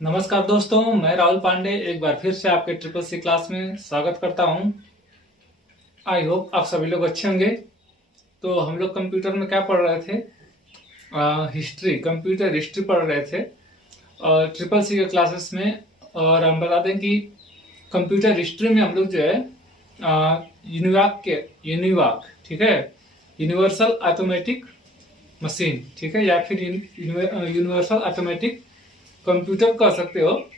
नमस्कार दोस्तों, मैं राहुल पांडे एक बार फिर से आपके ट्रिपल सी क्लास में स्वागत करता हूं। आई होप आप सभी लोग अच्छे होंगे। तो हम लोग कंप्यूटर में क्या पढ़ रहे थे? हिस्ट्री, कंप्यूटर हिस्ट्री पढ़ रहे थे और ट्रिपल सी के क्लासेस में। और हम बता दें कि कंप्यूटर हिस्ट्री में हम लोग जो है यूनिवाक, ठीक है, यूनिवर्सल ऑटोमेटिक मशीन, ठीक है, या फिर यूनिवर्सल ऑटोमेटिक कंप्यूटर कह सकते हो,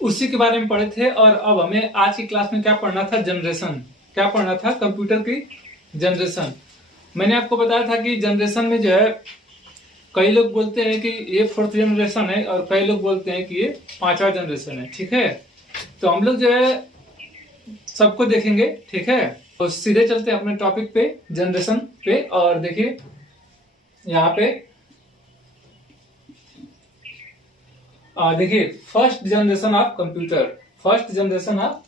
उसी के बारे में पढ़े थे। और अब हमें आज की क्लास में क्या पढ़ना था? जनरेशन। क्या पढ़ना था? कंप्यूटर की जनरेशन। मैंने आपको बताया था कि जनरेशन में जो है कई लोग बोलते हैं कि ये 4th जनरेशन है और कई लोग बोलते हैं कि ये 5वां जनरेशन है, ठीक है। तो हम लोग जो है सबको देखेंगे, ठीक है। तो सीधे चलते हैं अपने टॉपिक पे, जनरेशन पे। और देखिए यहाँ पे देखिए first generation of computer. First generation of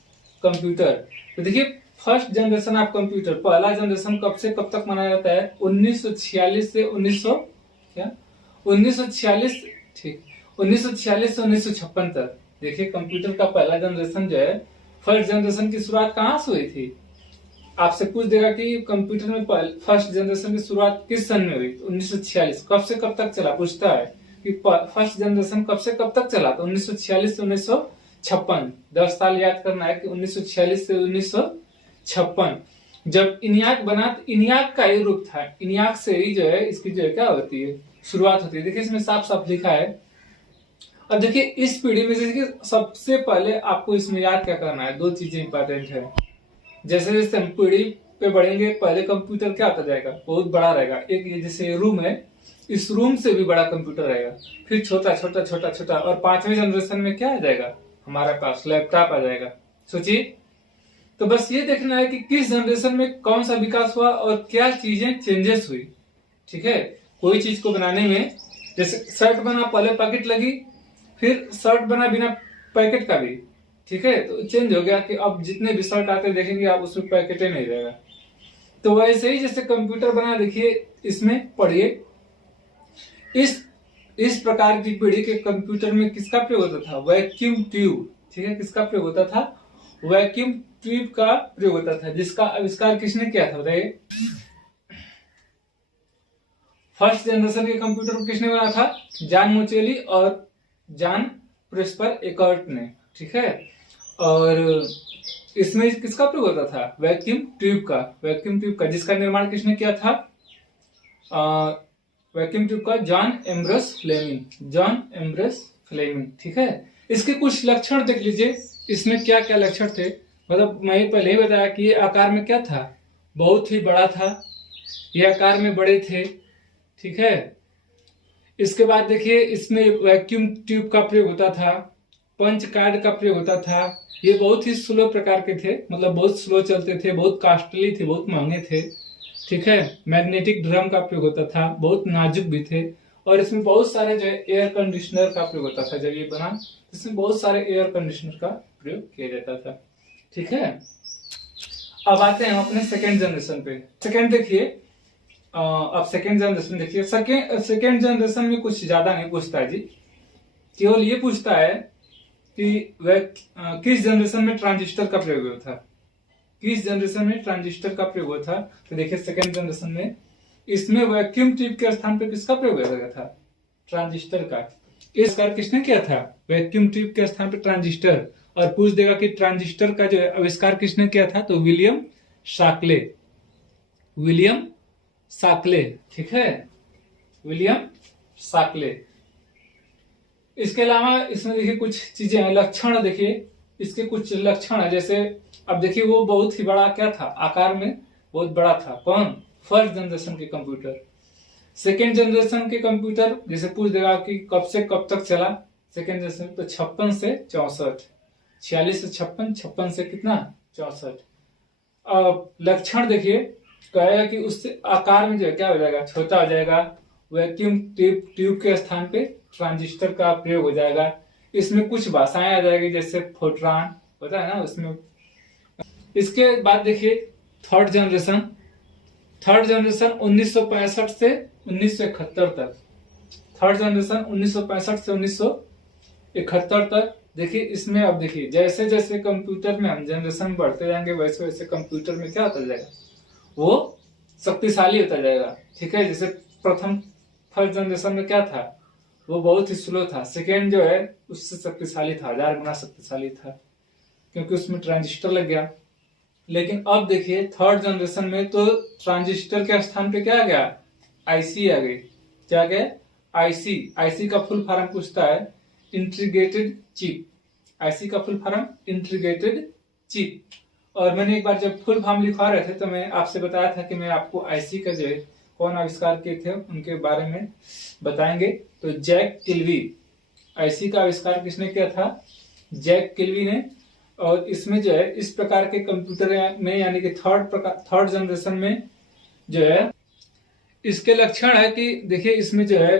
computer, तो देखिए फर्स्ट जनरेशन ऑफ कंप्यूटर, पहला जनरेशन कब से कब तक मनाया जाता है? 1946 से 1946, ठीक, 1946 से 1956 तक। देखिए कंप्यूटर का पहला जनरेशन जो है, फर्स्ट जनरेशन की शुरुआत कहाँ से हुई थी? आपसे पूछ देगा कि कंप्यूटर में फर्स्ट जनरेशन की शुरुआत किस सन में हुई? 1946। कब से कब तक चला? पूछता है कि फर्स्ट जनरेशन कब से कब तक चला? तो 1946 से 1956, 10 साल याद करना है कि 1946 से 1956 जब इनियाक बना। तो इनियाक का ही रूप था, इनियाक से ही जो है इसकी जो है क्या होती है, शुरुआत होती है। देखिए इसमें साफ साफ लिखा है। अब देखिए इस पीढ़ी में देखिए सबसे पहले आपको इसमें याद क्या करना है? दो चीजें इंपॉर्टेंट है। जैसे जैसे हम पीढ़ी पे बढ़ेंगे, पहले कंप्यूटर क्या होता जाएगा? बहुत बड़ा रहेगा। एक ये जैसे रूम है, इस रूम से भी बड़ा कंप्यूटर रहेगा, फिर छोटा छोटा छोटा छोटा, और 5वें जनरेशन में क्या आ जाएगा? हमारे पास लैपटॉप आ जाएगा। सोचिए। तो बस ये देखना है कि किस जनरेशन में कौन सा विकास हुआ और क्या चीजें चेंजेस हुई, ठीक है। कोई चीज को बनाने में, जैसे शर्ट बना, पहले पैकेट लगी, फिर शर्ट बना बिना पैकेट का भी, ठीक है। तो चेंज हो गया कि अब जितने भी शर्ट आते देखेंगे आप, उसमें पैकेट नहीं रहेगा। तो वैसे ही जैसे कंप्यूटर बना, देखिए इसमें पढ़िए। इस प्रकार की पीढ़ी के कंप्यूटर में किसका प्रयोग होता था? वैक्यूम ट्यूब, ठीक है। किसका प्रयोग होता था? वैक्यूम ट्यूब का प्रयोग होता था, जिसका आविष्कार किसने किया था बताइए? फर्स्ट जनरेशन के कंप्यूटर को किसने बनाया था? जॉन मोचेली और जॉन प्रेस्पर एकर्ट ने, ठीक है। और इसमें किसका प्रयोग होता था? वैक्यूम ट्यूब का। वैक्यूम ट्यूब का जिसका निर्माण किसने किया था? वैक्यूम ट्यूब का John Ambrose Fleming. John Ambrose Fleming, ठीक है। इसके कुछ लक्षण देख लीजिए, इसमें क्या क्या लक्षण थे। मतलब मैं पहले ही बताया कि ये आकार में क्या था? बहुत ही बड़ा था। ये आकार में बड़े थे, ठीक है। इसके बाद देखिए इसमें वैक्यूम ट्यूब का प्रयोग होता था, पंच कार्ड का प्रयोग होता था। ये बहुत ही स्लो प्रकार के थे, मतलब बहुत स्लो चलते थे, बहुत कॉस्टली थे, बहुत महंगे थे, ठीक है। मैग्नेटिक ड्रम का प्रयोग होता था, बहुत नाजुक भी थे। और इसमें बहुत सारे जो है एयर कंडीशनर का प्रयोग होता था। जब ये बना, इसमें बहुत सारे एयर कंडीशनर का प्रयोग किया जाता था, ठीक है। अब आते हैं हम अपने सेकेंड जनरेशन पे। सेकेंड देखिए, अब सेकेंड जनरेशन देखिए। सेकेंड जनरेशन में कुछ ज्यादा नहीं पूछता है जी, केवल ये पूछता है कि वह किस जनरेशन में ट्रांजिस्टर का प्रयोग हुआ था? किस जनरेशन में ट्रांजिस्टर का प्रयोग हुआ था? तो देखिए सेकेंड जनरेशन में इसमें वैक्यूम ट्यूब के स्थान पर किसका प्रयोग किया गया था? ट्रांजिस्टर का। इस कार्य किसने किया था? वैक्यूम ट्यूब के स्थान पर ट्रांजिस्टर। और पूछ देगा कि ट्रांजिस्टर का जो आविष्कार किसने किया था? तो विलियम शाक्ले। विलियम शाक्ले, ठीक है, विलियम शाक्ले। इसके अलावा इसमें देखिए कुछ चीजें हैं, लक्षण देखिए इसके कुछ लक्षण है। जैसे अब देखिए वो बहुत ही बड़ा क्या था? आकार में बहुत बड़ा था। कौन? फर्स्ट जनरेशन के कंप्यूटर। सेकेंड जनरेशन के कंप्यूटर जैसे पूछ देगा कि कब से कब तक चला सेकेंड जनरेशन, तो 56 से 64, 46 से 56, 56 से कितना? 64। अब लक्षण देखिए, कहेगा कि उससे आकार में जो है क्या हो जाएगा? छोटा हो जाएगा। वैक्यूम ट्यूब के स्थान पे ट्रांजिस्टर का प्रयोग हो जाएगा। इसमें कुछ भाषाएं आ जाएगी, जैसे फोर्ट्रान होता है ना उसमें। इसके बाद देखिए थर्ड जनरेशन। थर्ड जनरेशन 1965 से 1971 तक। थर्ड जनरेशन 1965 से 71 तक। देखिए इसमें अब देखिए जैसे जैसे कंप्यूटर में हम जनरेशन बढ़ते जाएंगे वैसे वैसे कंप्यूटर में क्या होता जाएगा, वो शक्तिशाली होता जाएगा। ठीक है, जैसे प्रथम फर्स्ट जनरेशन में क्या था, वो बहुत ही स्लो था। सेकेंड जो है उससे शक्तिशाली था, 1000 गुना शक्तिशाली था, क्योंकि उसमें ट्रांजिस्टर लग गया। लेकिन अब देखिए थर्ड जनरेशन में तो ट्रांजिस्टर के स्थान पे क्या आ गया, आईसी आ गई। क्या गया, आईसी। आईसी का फुल फॉर्म पूछता है इंटीग्रेटेड चिप। आईसी का फुल फॉर्म इंटीग्रेटेड चिप। और मैंने एक बार जब फुल फॉर्म लिखवा रहे थे तो मैं आपसे बताया था कि मैं आपको आईसी का जो है कौन आविष्कार किए थे उनके बारे में बताएंगे। तो जैक किल्वी, आईसी का आविष्कार किसने किया था, जैक किल्वी ने। और इसमें जो है इस प्रकार के कंप्यूटर में यानी कि थर्ड जनरेशन में जो है इसके लक्षण है कि देखिए इसमें जो है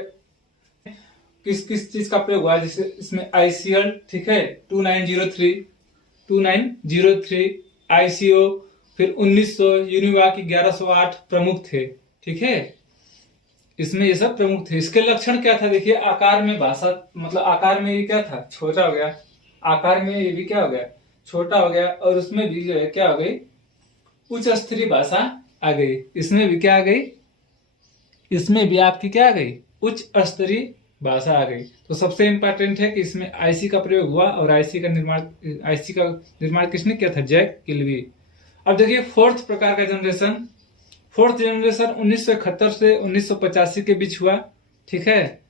किस किस चीज का प्रयोग हुआ है। जैसे इसमें आईसीएल, ठीक है, 2903 आईसीओ, फिर 1900 यूनिवाक 1108 प्रमुख थे। ठीक है, इसमें ये सब प्रमुख थे। इसके लक्षण क्या था, देखिए आकार में भाषा, मतलब आकार में ये क्या था, छोटा हो गया। आकार में ये भी क्या हो गया, छोटा हो गया। और उसमें भी जो है क्या हो गई, उच्च स्तरीय भाषा आ गई। इसमें भी क्या आ गई, इसमें भी आपकी क्या आ गई, उच्च स्तरीय भाषा आ गई। तो सबसे इंपॉर्टेंट है कि इसमें आईसी का प्रयोग हुआ और आईसी का निर्माण किसने किया था, जैक किल्वी। अब देखिए फोर्थ प्रकार का जनरेशन, फोर्थ जनरेशन 1971 से 1985 के बीच हुआ। ठीक है,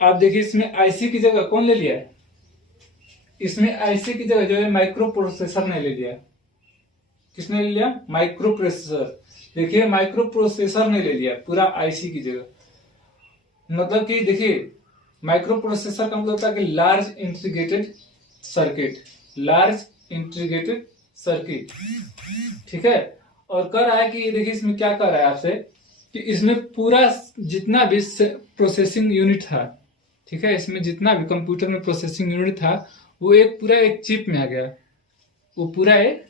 आप देखिए इसमें आईसी की जगह कौन ले लिया है, इसमें आईसी की जगह जो है माइक्रो प्रोसेसर ने ले लिया। किसने ले लिया, माइक्रो प्रोसेसर। देखिए माइक्रो प्रोसेसर ने ले लिया पूरा आईसी की जगह। मतलब कि देखिए माइक्रो प्रोसेसर का मतलब होता है कि large integrated circuit, large integrated circuit. ठीक है, और कर रहा है कि देखिए इसमें क्या कर रहा है आपसे कि इसमें पूरा जितना भी प्रोसेसिंग यूनिट था, ठीक है, इसमें जितना भी कंप्यूटर में प्रोसेसिंग यूनिट था वो पूरा एक चिप में आ गया। वो पूरा एक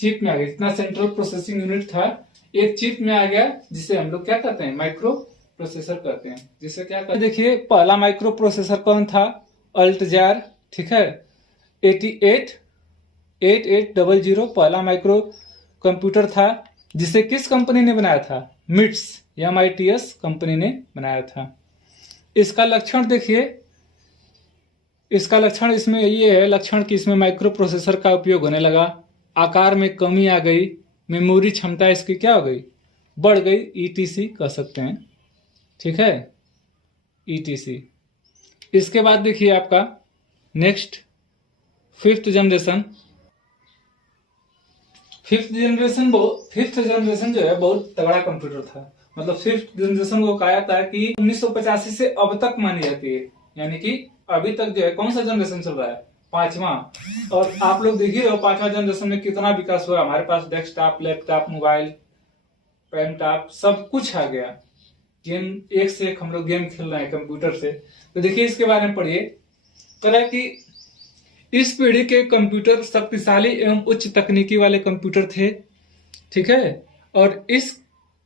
चिप में आ गया, जितना सेंट्रल प्रोसेसिंग यूनिट था एक चिप में आ गया, जिसे हम लोग क्या कहते हैं, माइक्रो प्रोसेसर कहते हैं। जिसे क्या कहते हैं, देखिए पहला माइक्रो प्रोसेसर कौन था, अल्टजार। ठीक है, 8800 पहला माइक्रो कंप्यूटर था, जिसे किस कंपनी ने बनाया था, मिट्स, MITS कंपनी ने बनाया था। इसका लक्षण देखिए, इसका लक्षण इसमें ये है लक्षण कि इसमें माइक्रो प्रोसेसर का उपयोग होने लगा, आकार में कमी आ गई, मेमोरी क्षमता इसकी क्या हो गई, बढ़ गई, ETC कह सकते हैं। ठीक है, ETC। इसके बाद देखिए आपका next fifth generation. Fifth generation जो है बहुत तगड़ा कंप्यूटर था। मतलब फिफ्थ जनरेशन को कहा जाता है कि 1985 से अब तक मानी जाती है, यानी कि अभी तक जो है कौन सा जनरेशन चल रहा है, पांचवा। और आप लोग देख ही रहे हो पांचवा जनरेशन में कितना विकास हुआ। हमारे पास desktop, laptop, mobile, pen top सब कुछ आ गया। गेम एक से एक हम लोग गेम खेल रहे हैं कंप्यूटर से। तो देखिए इसके बारे में पढ़िए। तरह की इस पीढ़ी के कंप्यूटर शक्तिशाली एवं उच्च तकनीकी वाले कंप्यूटर थे। ठीक है, और इस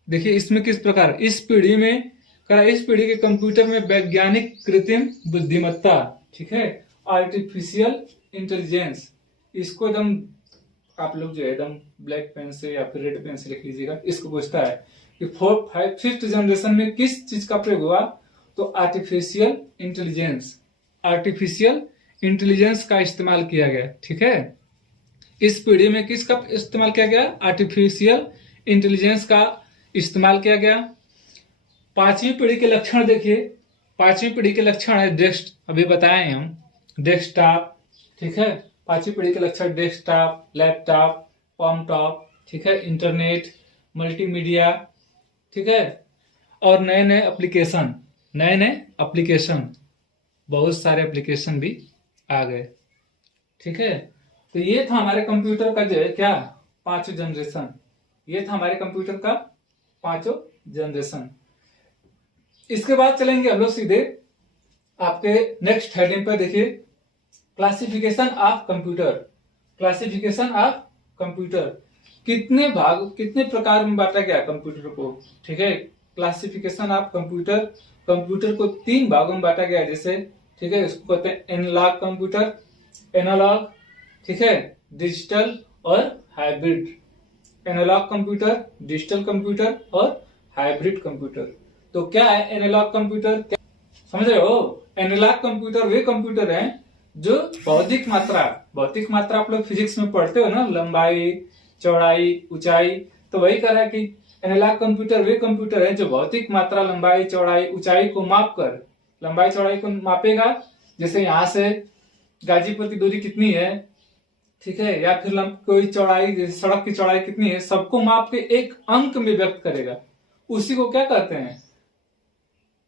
देखिए इसमें किस प्रकार इस पीढ़ी के कंप्यूटर में वैज्ञानिक कृत्रिम बुद्धिमत्ता, ठीक है, आर्टिफिशियल इंटेलिजेंस, इसको एकदम आप लोग जो है एकदम ब्लैक पेन से या फिर रेड पेन से लिख लीजिएगा। इसको पूछता है कि फिफ्थ जनरेशन में किस चीज का प्रयोग हुआ, तो आर्टिफिशियल इंटेलिजेंस का इस्तेमाल किया गया। ठीक है, इस पीढ़ी में किसका इस्तेमाल किया गया, आर्टिफिशियल इंटेलिजेंस का इस्तेमाल किया गया। पांचवी पीढ़ी के लक्षण देखिए, पांचवी पीढ़ी के लक्षण है अभी बताए हम, डेस्कटॉप। ठीक है, पांचवी पीढ़ी के लक्षण डेस्कटॉप, लैपटॉप, पॉम टॉप, ठीक है, इंटरनेट, मल्टीमीडिया, ठीक है, और नए नए एप्लीकेशन, बहुत सारे एप्लीकेशन भी आ गए। ठीक है, तो ये था हमारे कंप्यूटर का जो है क्या, पांचों जनरेशन। ये था हमारे कंप्यूटर का पांचों जनरेशन। इसके बाद चलेंगे हम लोग सीधे आपके नेक्स्ट हेडिंग पर। देखिए classification of computer. Classification of computer, कितने प्रकार में बांटा गया कंप्यूटर को। ठीक है, क्लासिफिकेशन ऑफ कंप्यूटर, कंप्यूटर को 3 भागों में बांटा गया। जैसे ठीक है, इसको कहते हैं एनालॉग कंप्यूटर, एनालॉग, ठीक है, डिजिटल और hybrid. Analog computer, digital computer और हाइब्रिड कंप्यूटर। तो क्या है एनालॉग कंप्यूटर, क्या समझ रहे हो? एनालॉग कंप्यूटर वे कंप्यूटर हैं जो भौतिक मात्रा आप लोग फिजिक्स में पढ़ते हो ना, लंबाई, चौड़ाई, ऊंचाई, तो वही कह रहा है कि एनालॉग कंप्यूटर वे कंप्यूटर है जो भौतिक मात्रा, लंबाई, चौड़ाई, ऊंचाई को माप कर, लंबाई चौड़ाई को मापेगा। जैसे यहाँ से गाजीपुर की दूरी कितनी है, ठीक है, या फिर कोई चौड़ाई, सड़क की चौड़ाई कितनी है, सबको माप के एक अंक में व्यक्त करेगा। उसी को क्या कहते हैं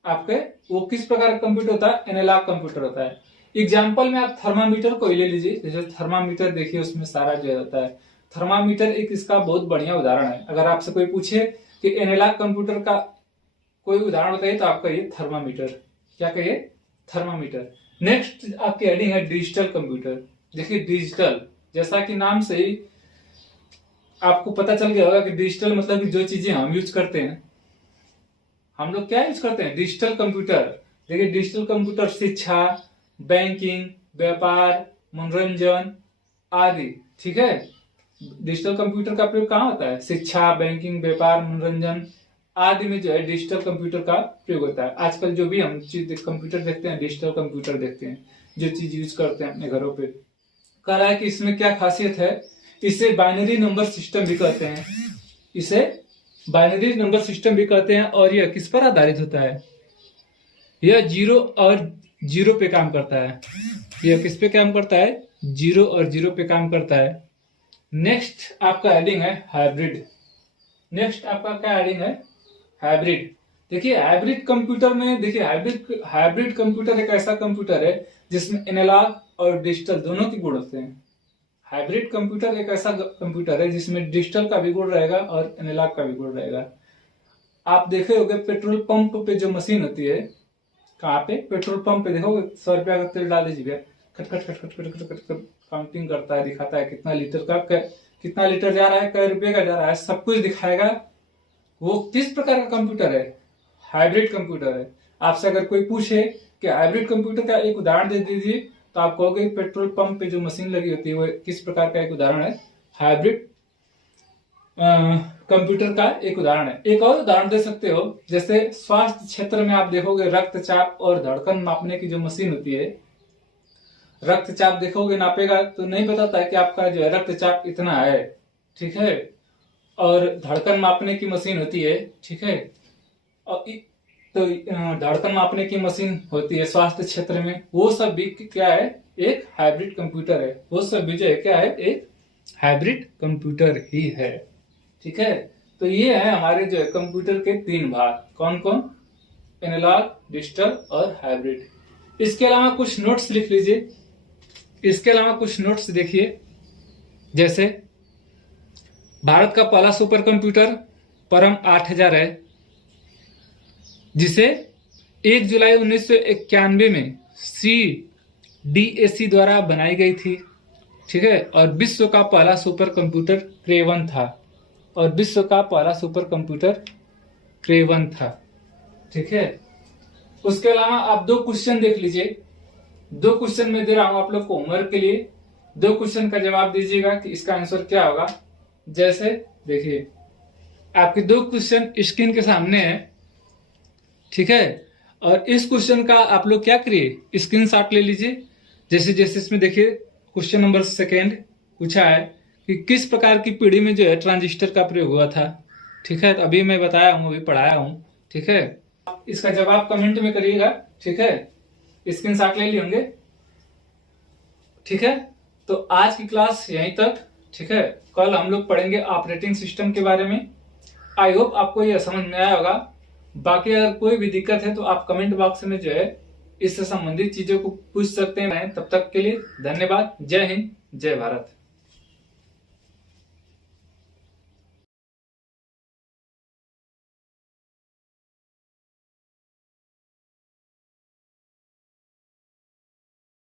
आपके, वो किस प्रकार का कंप्यूटर होता है? एनालॉग कंप्यूटर होता है। एग्जाम्पल में आप थर्मामीटर को ले लीजिए। जैसे थर्मामीटर देखिए, उसमें सारा जो होता है, थर्मामीटर एक इसका बहुत बढ़िया उदाहरण है। अगर आपसे कोई पूछे कि एनालॉग कंप्यूटर का कोई उदाहरण बताइए, तो आप कहिए थर्मामीटर। क्या कहिए? थर्मामीटर। नेक्स्ट आपकी हेडिंग है डिजिटल कंप्यूटर। देखिए डिजिटल, जैसा कि नाम से ही आपको पता चल गया होगा कि डिजिटल मतलब कि जो चीजें हम यूज करते हैं, हम लोग क्या यूज करते हैं? Digital computer. देखिए डिजिटल कंप्यूटर शिक्षा, बैंकिंग, व्यापार, मनोरंजन आदि, ठीक है। डिजिटल कंप्यूटर का प्रयोग कहाँ होता है? शिक्षा, बैंकिंग, व्यापार, मनोरंजन आदि में जो है डिजिटल कंप्यूटर का प्रयोग होता है। आजकल जो भी हम चीज कंप्यूटर देखते हैं, डिजिटल कंप्यूटर देखते हैं, जो चीज यूज करते हैं अपने घरों पे। कह रहा है कि इसमें क्या खासियत है, इसे बाइनरी नंबर सिस्टम भी कहते हैं। इसे बाइनरी नंबर सिस्टम भी कहते हैं। और यह किस पर आधारित होता है? यह जीरो और जीरो पे काम करता है। यह किस पे काम करता है? जीरो और जीरो पे काम करता है। नेक्स्ट आपका हेडिंग है हाइब्रिड। नेक्स्ट आपका क्या हेडिंग है? हाइब्रिड। देखिए हाइब्रिड कंप्यूटर में, देखिए हाइब्रिड कंप्यूटर एक ऐसा कंप्यूटर है जिसमें एनालॉग और डिजिटल दोनों के गुण होते हैं। हाइब्रिड कंप्यूटर एक ऐसा कंप्यूटर है जिसमें डिजिटल का भी गुण रहेगा और एनालॉग का भी गुण रहेगा। आप देखे होंगे पेट्रोल पंप पे जो मशीन होती है, कहाँ पे? पेट्रोल पंप पे देखोगे 100 रुपया का तेल डाल दीजिए, खट खट खट खट खट खट खट खट काउंटिंग करता है, दिखाता है कितना लीटर का, कितना लीटर जा रहा है, कै रुपये का जा रहा है, सब कुछ दिखाएगा। वो किस प्रकार का कंप्यूटर है? हाइब्रिड कंप्यूटर है। आपसे अगर कोई पूछे कि हाइब्रिड कंप्यूटर का एक उदाहरण दे दीजिए, तो आप कहोगे पेट्रोल पंप पे जो मशीन लगी होती है वो किस प्रकार का एक उदाहरण है? हाइब्रिड कंप्यूटर का एक उदाहरण है। एक और उदाहरण दे सकते हो, जैसे स्वास्थ्य क्षेत्र में आप देखोगे रक्तचाप और धड़कन मापने की जो मशीन होती है, रक्तचाप देखोगे नापेगा तो नहीं बताता है कि आपका जो है रक्तचाप इतना है, ठीक है। और धड़कन मापने की मशीन होती है, ठीक है। और तो धड़कन मापने की मशीन होती है स्वास्थ्य क्षेत्र में, वो सब भी क्या है? एक हाइब्रिड कंप्यूटर है। वो सब भी जो है क्या है? एक हाइब्रिड कंप्यूटर ही है, ठीक है। तो ये है हमारे जो है कंप्यूटर के 3 भाग। कौन कौन? एनालॉग, डिजिटल और हाइब्रिड। इसके अलावा कुछ नोट्स लिख लीजिए। इसके अलावा कुछ नोट्स देखिए, जैसे भारत का पहला सुपर कंप्यूटर परम 8000 है, जिसे 1 जुलाई 1991 में CDAC द्वारा बनाई गई थी, ठीक है। और विश्व का पहला सुपर कंप्यूटर क्रेवन था, और विश्व का पहला सुपर कंप्यूटर क्रेवन था, ठीक है। उसके अलावा आप 2 क्वेश्चन देख लीजिए। 2 क्वेश्चन में दे रहा हूं आप लोग को होमवर्क के लिए। 2 क्वेश्चन का जवाब दीजिएगा कि इसका आंसर क्या होगा। जैसे देखिए आपके 2 क्वेश्चन स्क्रीन के सामने है, ठीक है। और इस क्वेश्चन का आप लोग क्या करिए? स्क्रीनशॉट ले लीजिए। जैसे जैसे इसमें देखिए क्वेश्चन नंबर 2 पूछा है कि किस प्रकार की पीढ़ी में जो है ट्रांजिस्टर का प्रयोग हुआ था, ठीक है। तो अभी मैं बताया हूं, अभी पढ़ाया हूं, ठीक है। इसका जवाब कमेंट में करिएगा, ठीक है। स्क्रीनशॉट ले लिए होंगे, ठीक है। तो आज की क्लास यहीं तक, ठीक है। कल हम लोग पढ़ेंगे ऑपरेटिंग सिस्टम के बारे में। आई होप आपको यह समझ में आया होगा। बाकी अगर कोई भी दिक्कत है तो आप कमेंट बॉक्स में जो है इससे संबंधित चीजों को पूछ सकते हैं। तब तक के लिए धन्यवाद। जय हिंद, जय भारत।